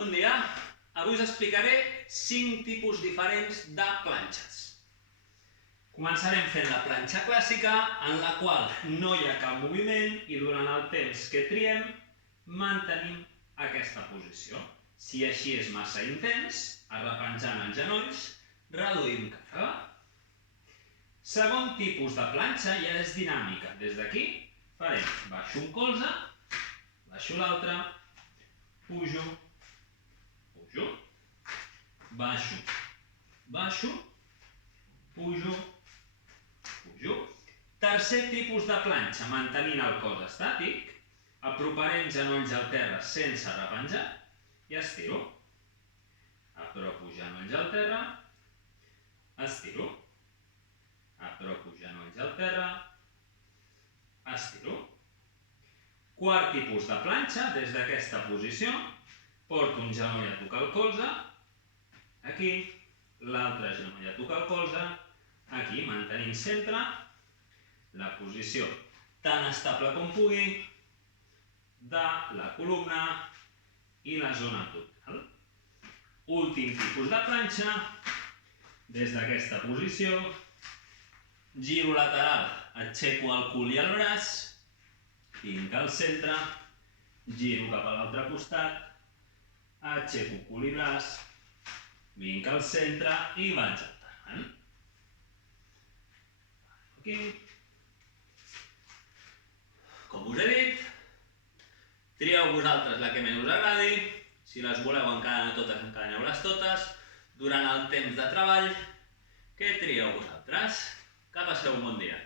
Bon dia, avui us explicaré 5 tipus diferents de planxes. Començarem fent la planxa clàssica, en la qual no hi ha cap moviment i durant el temps que triem mantenim aquesta posició. Si així és massa intens, arrepenjant els genolls, reduïm càrrega. Segon tipus de planxa ja és dinàmica. Des d'aquí farem baixo un colze, baixo l'altre, pujo, pujo, baixo, baixo, pujo, pujo. Tercer tipus de planxa, mantenint el cos estàtic, aproparem genolls al terra sense arrepenjar i estiro. Apropo genolls al terra, estiro. Apropo genolls al terra, estiro. Quart tipus de planxa, des d'aquesta posició, porto un genoll a tocar el colze, aquí, l'altre genoll a tocar el colze, aquí, mantenint sempre la posició tan estable com pugui de la columna i la zona abdominal. Últim tipus de planxa, des d'aquesta posició, giro lateral, aixeco el cul i el braç, vinc al centre, giro cap a l'altre costat, aixeco cul i braç, vinc al centre i vaig alternant. Aquí. Com us he dit, trieu vosaltres la que més us agradi, si les voleu encadenar totes, encadeneu-les totes, durant el temps de treball que trieu vosaltres. Que passeu un bon dia.